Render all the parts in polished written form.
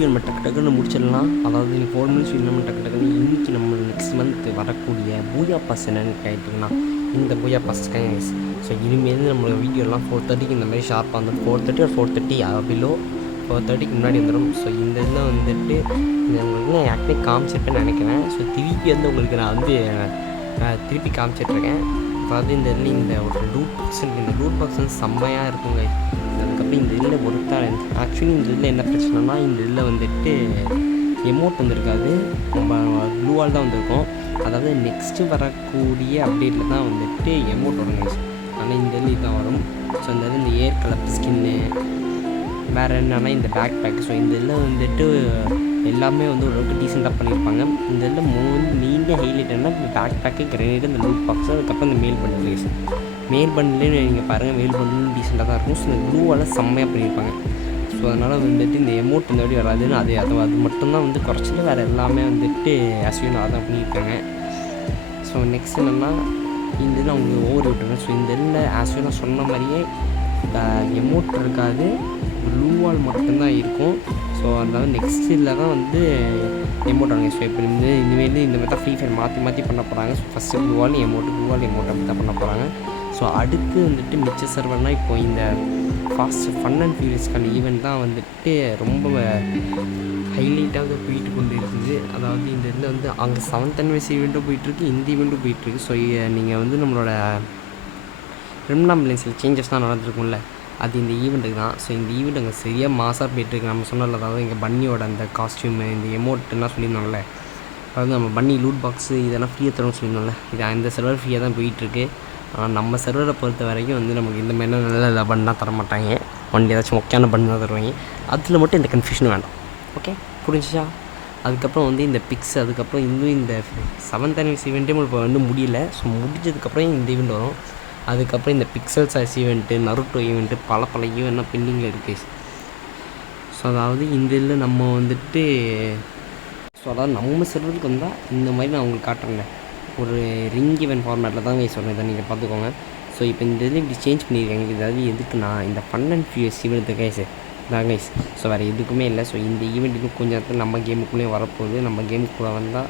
Video நம்ம டக்கு டக்குன்னு முடிச்சிடலாம். அதாவது 4 மினிட்ஸ் நம்ம டக்கு டக்குன்னு இன்றைக்கி நம்ம நெக்ஸ்ட் மந்த் வரக்கூடிய பூயா பாஸ் என்னென்னு கேட்டிங்கன்னா இந்த பூயா பாஸ் கைஸ். ஸோ இனிமேல் நம்மளோட வீடியோலாம் 4:30க்கு இந்த மாதிரி ஷார்ப்பாக வந்துடும். 4:30 ஒரு 4:30 பிலோ 4:30க்கு முன்னாடி வந்துடும். ஸோ இந்த இதில் வந்துட்டு உங்களுக்கு நான் ஆக்சுவலி காமிச்சிருப்பேன்னு நினைக்கிறேன். ஸோ திருப்பி வந்து உங்களுக்கு நான் வந்து திருப்பி காமிச்சிட்ருக்கேன். அதாவது இந்த இதில் இந்த ஒரு ரூட் பாக்ஸ் இந்த ரூட் பாக்ஸ் வந்து செம்மையாக இருக்குங்க. அதுக்கப்புறம் இந்த இதில் ஒருத்தால் ஆக்சுவலி இந்த இதில் என்ன பிரச்சனைனா இந்த இதில் வந்துட்டு எமோட் வந்துருக்காது, நம்ம ப்ளூவால் தான் வந்திருக்கோம். அதாவது நெக்ஸ்ட்டு வரக்கூடிய அப்டேட்டில் தான் வந்துட்டு எமோட் வருங்க. ஆனால் இந்த இதில் தான் வரும். ஸோ இந்த இது இந்த ஏர் கலர் ஸ்கின்னு வேறு என்னென்னா இந்த பேக் பேக். ஸோ இந்த இதில் வந்துட்டு எல்லாமே வந்து ஓரளவுக்கு டீசெண்டாக பண்ணியிருப்பாங்க. இந்த இதில் மெயினாக ஹைலைட் என்ன பேக் பேக்கு கிரனேடு இந்த லூட் பாக்ஸு அதுக்கப்புறம் இந்த மேல் பண்டில்ஸ். மேல் பண்டிலே நீங்கள் பாருங்கள், மேல் பண்டிலும் டீசெண்டாக தான் இருக்கும். ஸோ இந்த ப்ளூவால் செம்மையாக பண்ணியிருப்பாங்க. ஸோ அதனால் வந்துட்டு இந்த எமோட் இந்த வாட்டி வராதுன்னு அது மட்டும்தான் வந்து குறைச்சிட்டு வேறு எல்லாமே வந்துட்டு அஸ்யூனாக தான் பண்ணியிருக்காங்க. ஸோ நெக்ஸ்ட் என்னென்னா இந்த இதில் அவங்க ஓவர் விட்டுருங்க. ஸோ இந்த இதில் ஆஸ்யூனாக சொன்ன மாதிரியே எமோட் இருக்காது, ப்ளூவால் மட்டும்தான் இருக்கும். ஸோ அதனால நெக்ஸ்ட் இதில் தான் வந்து எமோட் வாங்க. ஸோ இப்போ இனிமேல் இந்த மாதிரி தான் ஃப்ரீ ஃபயர் மாற்றி பண்ண போகிறாங்க. ஸோ ஃபஸ்ட்டு ப்ளூவால் எமோட் அப்படி தான் பண்ண போகிறாங்க. ஸோ அடுத்து வந்துட்டு மிச்ச சர்வர்னால் இப்போ இந்த ஃபன் அண்ட் ஃபியூரியஸ்க்கான ஈவெண்ட் தான் வந்துட்டு ரொம்ப ஹைலைட்டாக போயிட்டு கொண்டு இருக்குது. அதாவது இந்த இதில் வந்து அங்கே 7th anniversary ஈவெண்ட்டும் போயிட்டுருக்கு, இந்த ஈவெண்ட்டும் போயிட்டுருக்கு. ஸோ நீங்கள் வந்து நம்மளோட ரெம்னாம்புலன்ஸில் சேஞ்சஸ் தான் நடந்திருக்கும்ல, அது இந்த ஈவெண்ட்டுக்கு தான். ஸோ இந்த ஈவெண்ட் அங்கே சரியாக மாசாக போயிட்டுருக்கு. நம்ம சொன்னல, அதாவது எங்கள் பன்னியோட அந்த காஸ்ட்யூமு இந்த எமோட்லாம் சொல்லியிருந்தோம்ல, அதாவது நம்ம பன்னி லூட் பாக்ஸு இதெல்லாம் ஃப்ரீயாக தரும்னு சொல்லியிருந்தோம்ல, இது அந்த சர்வர் ஃப்ரீயாக தான் போயிட்டுருக்கு. ஆனால் நம்ம சர்வரை பொறுத்த வரைக்கும் வந்து நமக்கு இந்த மாதிரிலாம் நல்ல பண்ணால் தர மாட்டாங்க. ஒன்லி ஏதாச்சும் முக்கியமான பண்ணி தான் தருவாங்க. அதில் மட்டும் இந்த கன்ஃபியூஷன் வேண்டாம். ஓகே, புரிஞ்சிச்சா? அதுக்கப்புறம் வந்து இந்த பிக்ஸ், அதுக்கப்புறம் இன்னும் இந்த 7th anniversary ஈவெண்ட்டே இப்போ வந்து முடியல. ஸோ முடிஞ்சதுக்கப்புறம் இந்த ஈவெண்ட் வரும். அதுக்கப்புறம் இந்த pixel size event, Naruto event, பல ஈவெண்ட்லாம் பெண்டிங்கில் இருக்குது. ஸோ அதாவது இந்த இதில் நம்ம வந்துட்டு ஸோ அதாவது நம்ம சர்வருக்கு வந்தால் இந்த மாதிரி நான் உங்களுக்கு காட்டுறேங்க. ஒரு ரிங் ஈவெண்ட் ஃபார்மேட்டில் தான் சொல்கிறேன், இதை நீங்கள் பார்த்துக்கோங்க. ஸோ இப்போ இந்த இதில் இப்படி சேஞ்ச் பண்ணியிருக்காங்க. இதாவது எதுக்குன்னா இந்த fun and furious event guys தான் கைஸ். ஸோ வேறு எதுக்குமே இல்லை. ஸோ இந்த ஈவெண்ட் இன்னும் கொஞ்சம் நேரத்தில் நம்ம கேமுக்குள்ளேயே வரப்போகுது. நம்ம கேமுக்குள்ளே வந்தால்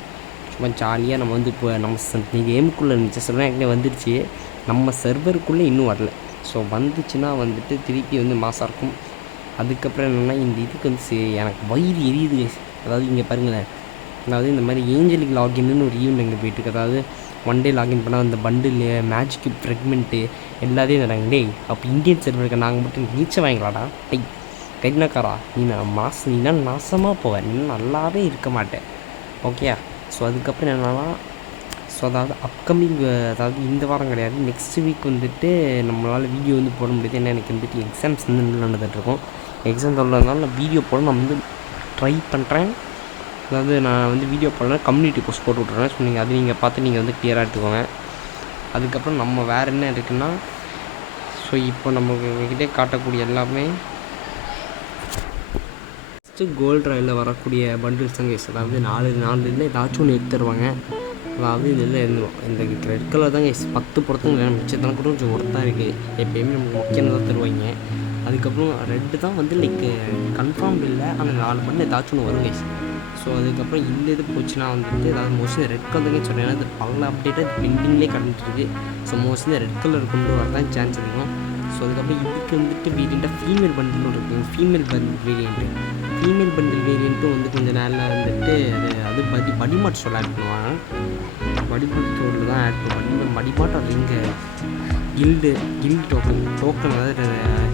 சும்மா ஜாலியாக நம்ம வந்து இப்போ நம்ம கேமுக்குள்ளே இருந்துச்சு சொல்கிறேன், ஆக்சுவலி வந்துடுச்சு. நம்ம சர்வருக்குள்ளே இன்னும் வரல. ஸோ வந்துச்சுன்னா வந்துட்டு திருப்பி வந்து மாசாக இருக்கும். அதுக்கப்புறம் என்னென்னா இந்த இதுக்கு வந்து எனக்கு வயிறு எரியுது கைஸ். அதாவது இங்கே பாருங்களேன், அதாவது இந்த மாதிரி ஏஞ்சலிக் லாகின்னு ஒரு ஈவெண்ட் எங்கே போயிட்டுருக்கு. அதாவது 1 day லாகின் பண்ணால் அந்த பண்டில் மேஜிக் ஃப்ரெக்மெண்ட்டு எல்லாத்தையும் தராங்க. டேய் அப்போ இந்தியன் சர்வருக்கு நாங்கள் மட்டும் நீச்சல் வாங்கலாடா. டேய் கைனாக்காரா, நீனா நாசமாக போவேன், நீ நல்லாவே இருக்க மாட்டேன். ஓகே. ஸோ அதுக்கப்புறம் என்னென்னா ஸோ அதாவது அப்கமிங், அதாவது இந்த வாரம் கிடையாது, நெக்ஸ்ட் வீக் வந்துட்டு நம்மளால் வீடியோ வந்து போட முடியாது. ஏன்னா எனக்கு வந்துட்டு எக்ஸாம்ஸ் வந்து நடந்துகிட்ருக்கோம். எக்ஸாம் தொடர்றதுனால நான் வீடியோ போட நான் வந்து ட்ரை பண்ணுறேன். அதாவது நான் வந்து வீடியோ போடலாம், கம்யூனிட்டி போஸ்ட் போட்டு விட்ருவேன். ஸோ நீங்கள் பார்த்து நீங்கள் வந்து கிளியராக எடுத்துக்கோங்க. அதுக்கப்புறம் நம்ம வேறு என்ன இருக்குன்னா, ஸோ இப்போ நம்மக்கிட்டே காட்டக்கூடிய எல்லாமே ஃபஸ்ட்டு கோல்டு ராயில் வரக்கூடிய பண்டில்ஸ் தான் கைஸ். அதாவது 4 இதில் ஏதாச்சும் ஒன்று எடுத்து தருவாங்க. அதாவது இதில் இந்த ரெட் கலர் தான் கைஸ் 10 பொறுத்தவங்க மிச்சத்தான் கூட கொஞ்சம் ஒர்த்தாக இருக்குது. எப்போயுமே நமக்கு முக்கியமாக தருவாங்க. அதுக்கப்புறம் ரெட்டு தான் வந்து லைக் கன்ஃபார்ம் இல்லை, ஆனால் 4 பண்ணி ஏதாச்சும் ஒன்று வரும் கைஸ். ஸோ அதுக்கப்புறம் இந்த இது போச்சுன்னா வந்துட்டு ஏதாவது மோஸ்ட்லி ரெட் கலருங்க சொல்கிறேன். ஏன்னா அது பல அப்டேட்டாக பெண்டிங்லேயே கடந்துட்டுருக்கு. ஸோ மோஸ்ட்லி ரெட் கலர் கொண்டு வரதான் சான்ஸ் அதிகம். ஸோ அதுக்கப்புறம் இதுக்கு வந்துட்டு வேரியண்ட்டாக ஃபீமேல் பண்டிலும் இருக்குது. ஃபீமேல் பண்டில் வேரியண்ட்டும் வந்து கொஞ்சம் நாளில் வந்துட்டு அது படிமாட் ஸ்டோரில் ஆட் பண்ணுவாங்க. படிமாட் ஸ்டோரில் தான் ஆட் பண்ணுவாங்க. படிமாட் அது இங்கே கில்டு டோக்கன் அதாவது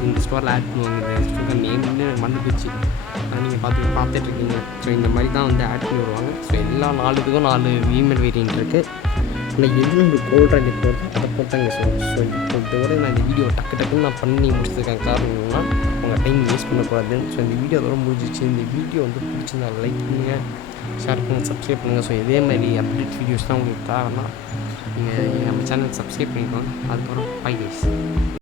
இந்த ஸ்டோரில் ஆட் பண்ணுவாங்க. இந்த ஸ்டோர் நேம்னு மண்டு போச்சு, நீங்கள் பார்த்துட்ருக்கீங்க. ஸோ இந்த மாதிரி தான் வந்து ஆட் பண்ணி வருவாங்க. ஸோ எல்லா 4த்துக்கும் 4 ஃபீமேல் வேரியண்ட் இருக்குது. இல்லை எது ஒரு கோல்ட் ராயில் போடுறது அதை போட்டாங்க. ஸோ இப்போ இதோட நான் இந்த வீடியோ டக்குன்னு நான் பண்ணி முடிச்சதுக்கான காரணம்னா உங்கள் டைம் வேஸ்ட் பண்ணக்கூடாதுன்னு. ஸோ இந்த வீடியோ அதோட முடிஞ்சிச்சு. இந்த வீடியோ வந்து பிடிச்சிருந்தா லைக் பண்ணுங்கள், ஷேர் பண்ணுங்கள், சப்ஸ்கிரைப் பண்ணுங்கள். ஸோ இதே மாதிரி அப்டேட் வீடியோஸ் தான் உங்களுக்கு தேவைன்னா நீங்கள் நம்ம சேனல் சப்ஸ்கிரைப் பண்ணிக்கோங்க. அதுக்கப்புறம் பை கைஸ்.